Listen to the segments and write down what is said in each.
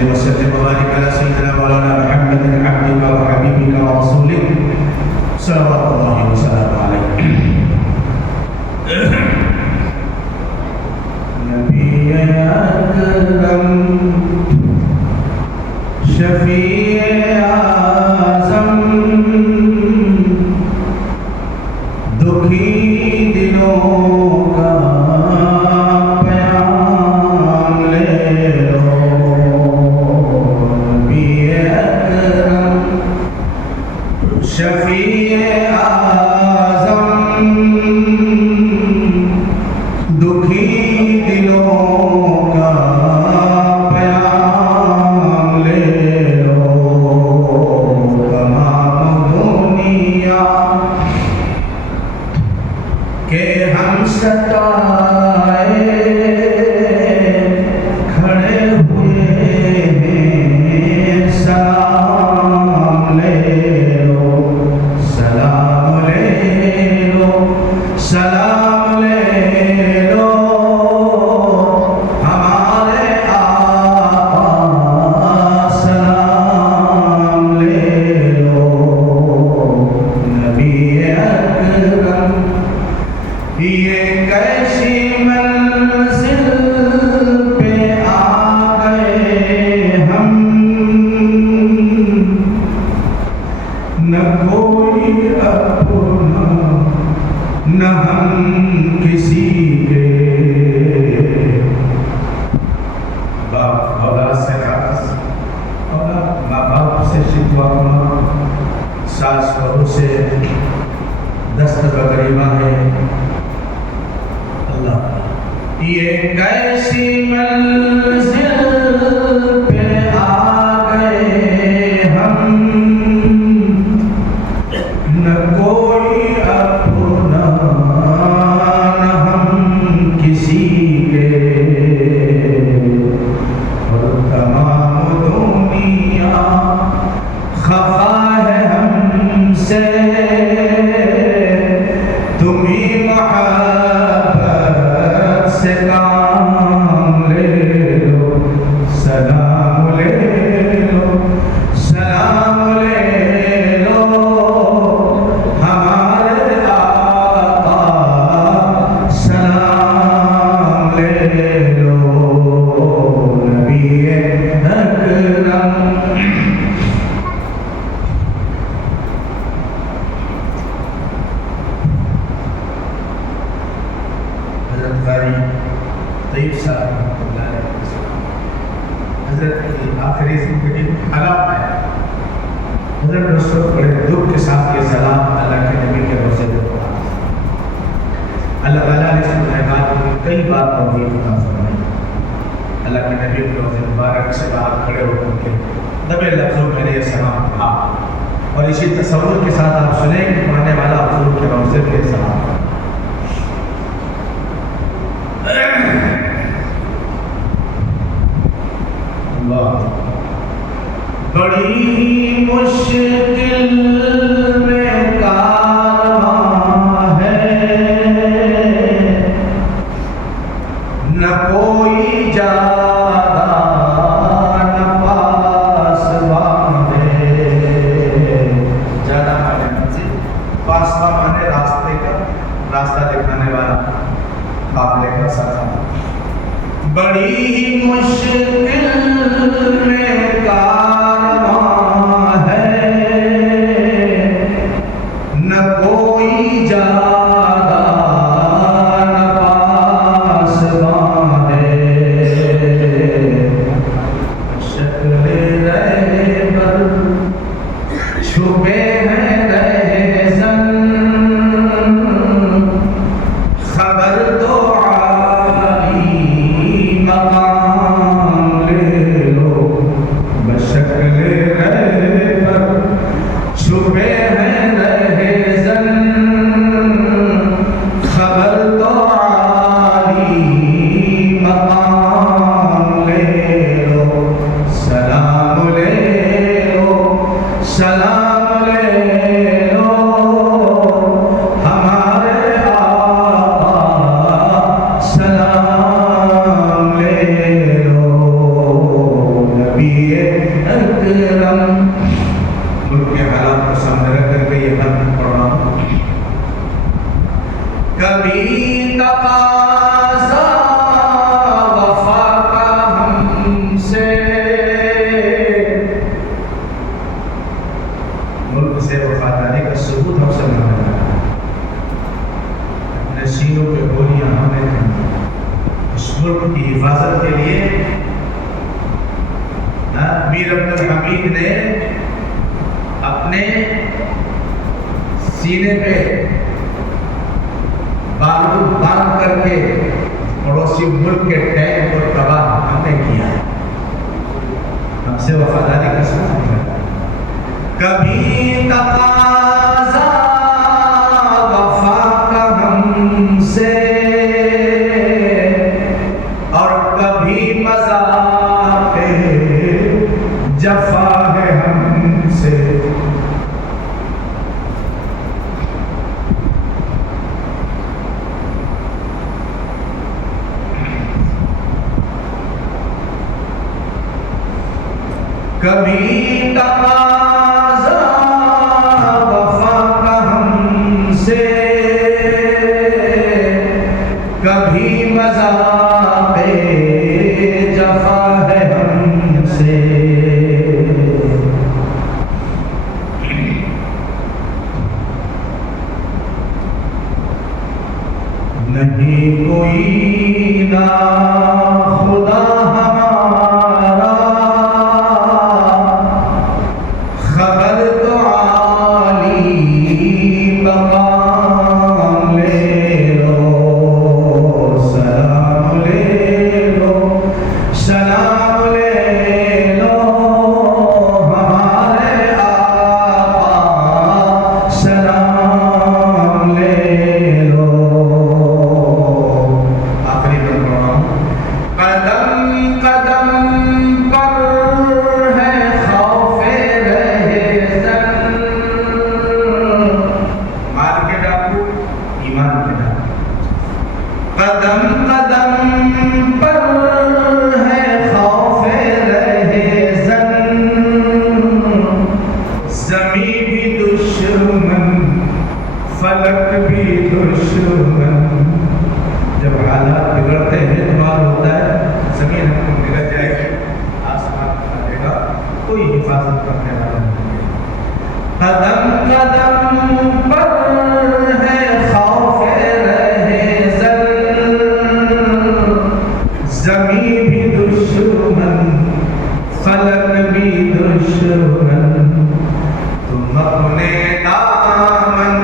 صل وسلم وبارك على سيدنا مولانا محمد عبدك وحبيبك ورسولك صلوات الله وسلامه عليه. نبی اکرم شفیع اعظم دکھی دلوں کا پیام لے لو. نبی اکرم شفیع اعظم دکھی دلوں کا پیام لے لو. تمام دنیا کہ ہم ستائے کھڑے ہوئے ہیں سلام لے لو. سلام لے لو. سلام لے لو. ہمارے آقا سلام لے لو. نبی اکرم یہ کیسی منزل پہ آ گئے ہم. نہ کوئی اپنا نہ ہم کسی کے. باپ اولاد سے راز، اولاد ماں باپ سے شکوہ ہونا، ساس بہو سے دست بغریبہ ہے. یہ کیسی منزل پہ آ گئے ہم. نہ کوئی اپنا نہ ہم کسی کے. اور تمام دنیا خفا ہے ہم سے. تمہیں محبت سے کام لے لو. سلام لے لو. سلام لے لو. ہمارے آقا سلام لے لو. نبی اکرم حضرت قاری طیب صاحب رحمۃ اللہ علیہ حضرت کی آخری زندگی حالات ہے. حضرت نے اس وقت بڑے دکھ کے ساتھ یہ سلام اللہ کے نبی کے روزے میں پڑھا. اللہ تعالیٰ نے اس مہمان کو کئی بار توفیق عطا فرمائی. اللہ کے نبی کے روزے مبارک سے باہر کھڑے ہو کر کے دبے لفظوں میں نے یہ سلام پڑھا. اور اسی تصور کے ساتھ آپ سنیں کہ پڑھنے والا حضور کے روزے پہ سلام پڑھا. بڑی مشکل میں کارواں ہے. نہ کوئی جادا نہ پاسبان ہے. جادا مانے منزل، پاسبان مانے راستے کا، راستہ دکھانے والا، قافلے کا ساتھ. بڑی مشکل میں کارواں ہے. نہ کوئی جادا نہ پاسبان ہے. شکل رہبر چھپے ہیں رہزن. خبر تو عالی مقام لے لو. بشک کبھی تقاضا وفا کا ہم سے، ملک سے وفاداری کا ثبوت ہم سے مانگا، اپنے سینوں پہ گولیاں ہم نے دی اس ملک کی حفاظت کے لیے۔ میر عبد الحمید نے اپنے سینے پہ بارود باندھ کر کے پڑوسی ملک کے ٹینک کو تباہ ہم نے کیا، ہم سے وفاداری کا ثبوت ہے۔ کبھی تقاضا وفا کا ہم سے، اور کبھی مذاق جفا ہے ہم سے۔ کبھی تقاضا وفا کا ہم سے، کبھی مذاق جفا ہے ہم سے۔ نہیں کوئی نہ خدا ہمارا، خبر تو عالی مقام لے لو، سلام لے لو، سلام لے لو ہمارے آقا، سلام لے لو۔ آخری بات پڑھ رہا ہوں۔ قدم قدم پر ہے خوف رہے زن، مال کے ڈاکو ایمان کے ڈاکو، قدم قدم پر ہے خوف رہے زن، زمین بھی دشمن فلک بھی دشمن۔ جب حالات بگڑتے ہیں تو معلوم ہوتا ہے زمین ہم کو بگڑ جائے گی، آسمان بنا دے گا، کوئی حفاظت کرنے والا نہیں ہے۔ قدم قدم پر ہے خوف رہے زن، زمین بھی دشمن فلک بھی دشمن۔ تم اپنے دامن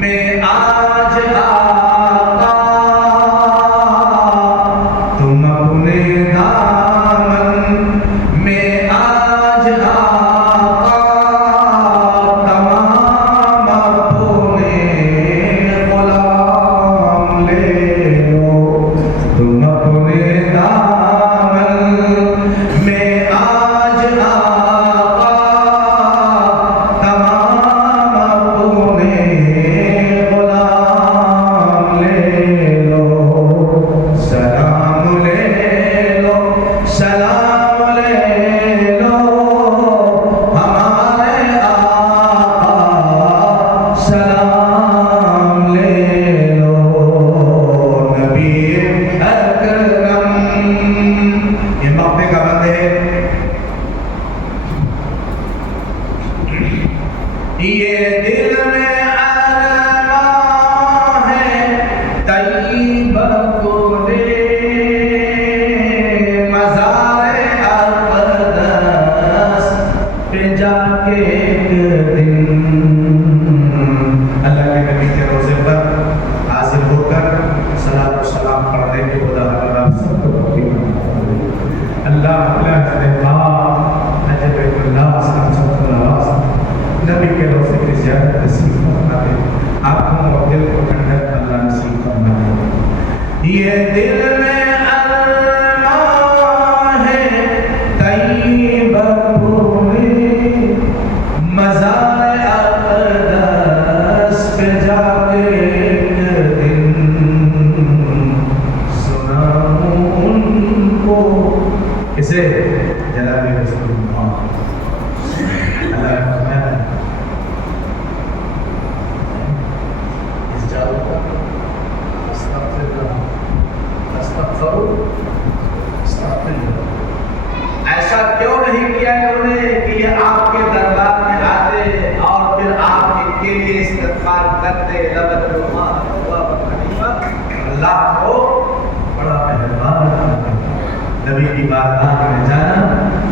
میں آج آقا، تم اپنے دامن میں آج آقا، تمام اپنے غلام لے لو، تم اپنے دامن میں آج آقا، تمام اپنے غلام ایسا کیوں نہیں کیا انہوں نے کہ یہ آپ کے دربار میں آتے اور پھر آپ کے لیے استغفار کرتے؟ اللہ کو بڑا مہربان نبی کی بارگاہ میں جانا،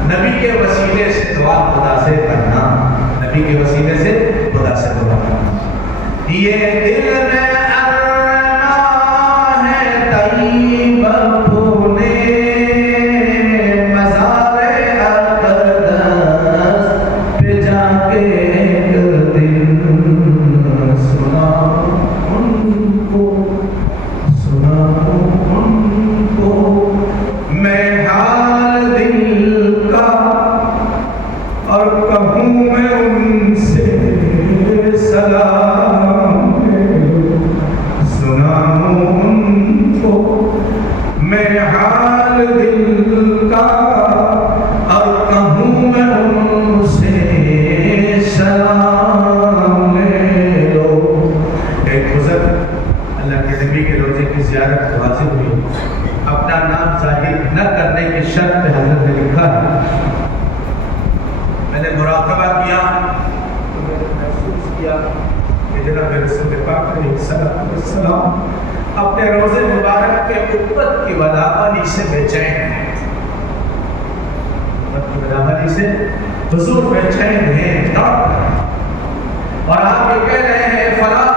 نبی کے وسیلے سے دعا خدا سے کرنا، نبی کے وسیلے سے خدا سے دعا کرنا۔ یہ دل میں ارمان ہے طیب پونے مزار اقدس پہ جا کے ایک دن سنا ان کو میں حال دل کا، اور کہوں میں ان سے سلام سناؤں ان کو، میں حال دل کا، اور کہوں میں ان سے سلام لو۔ ایک بزرگ اللہ کے نبی کے روزے کی زیارت کو حاضر ہوئی، اپنا نام ظاہر نہ کرنے کی شرط پہ حضرت نے لکھا ہے، میں نے مراقبہ کیا تو میں نے محسوس کیا کہ جناب رسول پاک علیہ السلام اپنے روزے مبارک کے خطبت کی بدعملی سے بے چین ہیں، بدعملی سے حضور بے چین ہیں، اور آپ یہ کہہ رہے ہیں فلاں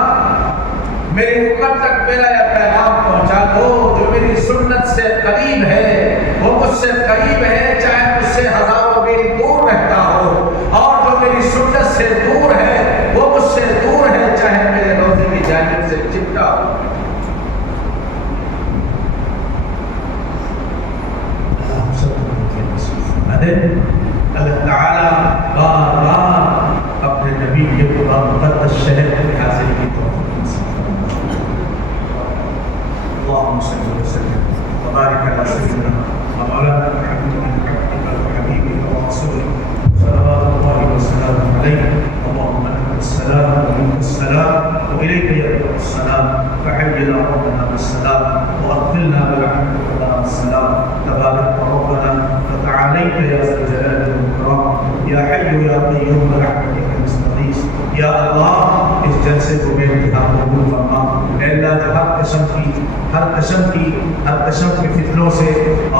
میری امت تک میرا یہ پیغام پہنچا دو، جو میری سنت سے قریب ہے وہ مجھ سے قریب ہے، چاہے مجھ سے ہزاروں میل دور رہتا ہو، اور جو میری سنت سے دور ہے وہ مجھ سے دور ہے، چاہے میرے روزے کی جانب سے چپٹا ہو۔ اللہ تعالیٰ بار بار اپنے نبی کے مقدس شہر میں حاضر کی توفیق نصیب فرمائے۔ اللهم صل وسلم وبارك على سيدنا ومولانا محمد عبدك وحبيبك ورسولك صلوات الله وسلامه عليه، اللهم انت السلام ومنك السلام واليك يرجع السلام، فحينا ربنا بالسلام واغفرنا برحمتك دار السلام، تبارك ربنا وتعاليت يا ذا الجلال والاكرام، يا حي يا قيوم برحمتك نستغيث، یا اللہ اس جلسے کو بے انتہا قبول فرما، اے اللہ جو ہر قسم کی فتنوں سے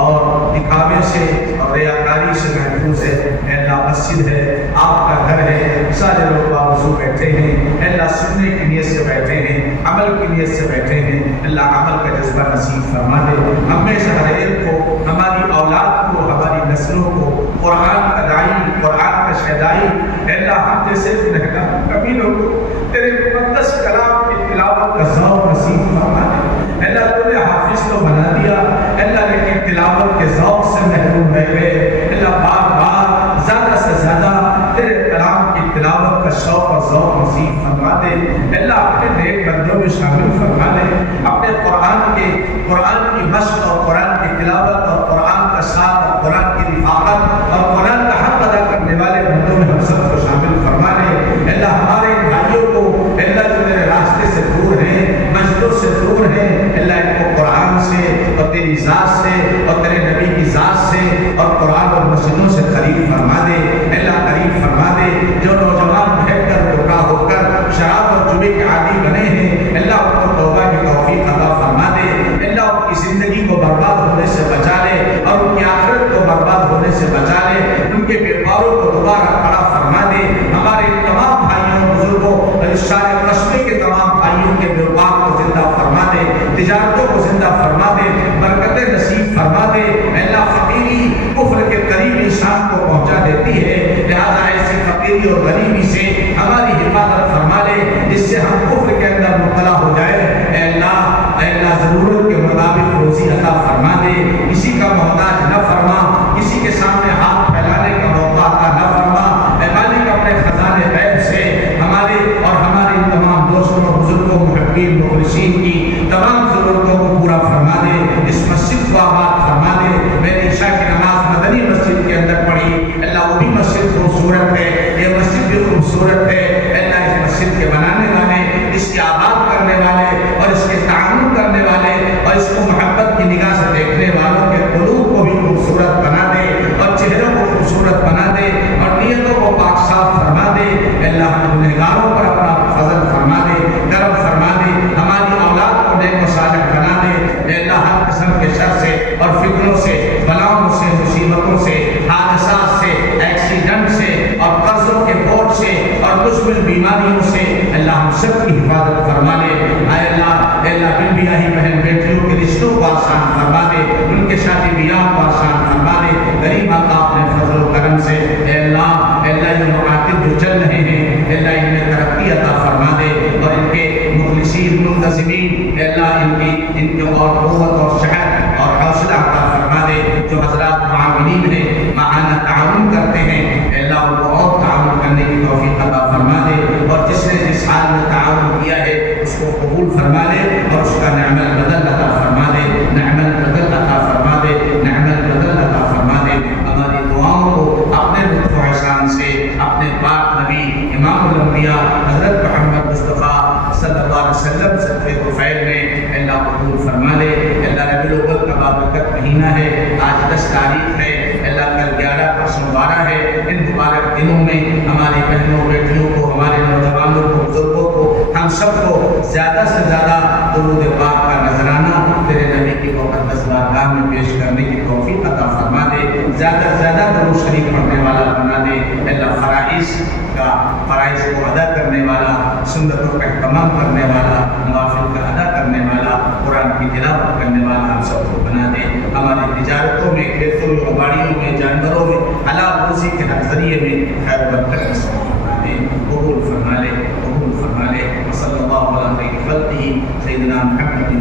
اور دکھاوے سے اور ریاکاری سے محفوظ ہے، اے اللہ مسجد ہے، آپ کا گھر ہے، سارے لوگ باوضو بیٹھے ہیں، اے اللہ سننے کی نیت سے بیٹھے ہیں، عمل کی نیت سے بیٹھے ہیں، اللہ عمل کا جذبہ نصیب فرما دے، ہمیں سے ہر ایک کو، ہماری اولاد کو، ہماری نسلوں کو قرآن کا دائی، قرآن کا شہدائی، اے اللہ ہم جیسے گنہگار کمینوں کو تیرے مقدس کلام کی تلاوت کا ذوق نصیب فرما دے۔ اے اللہ تو نے حافظ تو بنا دیا، اے اللہ لیکن تلاوت کے ذوق سے محروم رہ گئے، اے اللہ بار بار زیادہ سے زیادہ تیرے کلام کی تلاوت کا شوق اور ذوق نصیب فرما دے، اے اللہ اپنے نیک بندوں میں شامل فرما دے، اپنے قرآن کی مشق اور قرآن کی تلاوت اور قرآن کا ساتھ اور قرآن کی رفاقت اور قرآن کا حق ادا کرنے والے بندوں میں ہم سب کو شامل فرما دے۔ اے اللہ ہمارے بھائیوں کو، اے اللہ جو میرے راستے سے دور ہیں، مسجدوں سے دور ہیں، اے اللہ ان کو قرآن سے اور تیری ذات سے اور تیرے نبی کی ذات سے اور قرآن اور مسجدوں سے قریب فرما دے، اے اللہ قریب فرما دے۔ جو نوجوان بھٹک کر گمراہ ہو کر شراب اور جوے کے عادی بنے ہیں، اللہ ان کو توبہ کی توفیق عطا فرما دے، اللہ ان کی زندگی کو برباد ہونے سے بچا لے اور ان کی آخرت کو برباد ہونے سے بچا لے، ان کے بیماروں کو دوبارہ کھڑا فرما دے۔ ہمارے تمام بھائیوں بزرگوں اور اس سارے قصبے کے تمام بھائیوں کے بیوپار کو زندہ فرما دے، تجارتوں کو زندہ فرما دے، برکتیں نصیب فرما دے۔ اے اللہ فقیری کفر کے قریب انسان کو پہنچا دیتی ہے، لہذا ایسی فقیری اور غریبی سے ہماری حفاظت فرما لے جس سے ہم کفر کے اندر مبتلا ہو جائے۔ اے اللہ ضرورت کے مطابق روزی عطا فرما دے، کسی کا محتاج نہ فرما، کسی کے سامنے ہاتھ پھیلانے کا موقع عطا نہ فرما۔ اے مالک اپنے خزانے غیب سے ہمارے اور ہمارے تمام دوستوں بزرگوں محبین مخلصین کی تمام ضرورتوں کو پورا فرما دے، اس مسجد کو آباد فرما دے۔ میں نے عشاء کی نماز مدنی مسجد کے اندر پڑھی، اللہ وہ بھی مسجد خوبصورت ہے، یہ مسجد بھی خوبصورت ہے۔ اللہ اس مسجد کے بنانے والے، اس کی آباد کرنے والے اللہ ان کے اور قوت اور صحت اور حوصلہ عطا فرما دے. جو حضرات معاونین ہیں معانا تعاون کرتے ہیں اے اللہ ان کو اور تعاون کرنے کی توفیق عطا فرما دے, اور جس نے جس حال میں تعاون کیا ہے اس کو قبول فرما دے اور اس کا نعم البدل عطا فرما دے, نعم البدل عطا فرما دے, نعم البدل عطا فرما دے. ہماری دعاؤں کو اپنے لطف و احسان سے اپنے پاک نبی امام الانبیاء حضرت محمد مصطفیٰ صلی اللہ علیہ وسلم صدقے طفیل میں اللہ قبول فرما لے. اللہ ربیع الاول کا بابرکت مہینہ ہے, آج 10 تاریخ ہے, اللہ کل 11 پرسوں 12 ہے. ان مبارک دنوں میں ہماری بہنوں بیٹیوں کو, ہمارے نوجوانوں کو, بزرگوں کو, ہم سب کو زیادہ سے زیادہ درود پاک کا نذرانہ تیرے نبی کی مقدس بارگاہ میں پیش کرنے کی توفیق عطا فرما دے. زیادہ سے زیادہ درود شریف پڑھنے والا بنا دے. اللہ فرائض کو ادا کرنے والا, سنتوں کا اہتمام کرنے والا, نوافل کا ادا کرنے والا, قرآن کی تلاوت کرنے والا ہم سب کو بنا دے. ہماری تجارتوں میں, کھیتوں میں, باڑیوں میں, جانوروں میں, حلال روزی کے ذریعے میں خیر و برکت نصیب فرما دے. قبول فرما لے, قبول فرما لے. صلی اللہ علیہ وسلم سیدنا محمد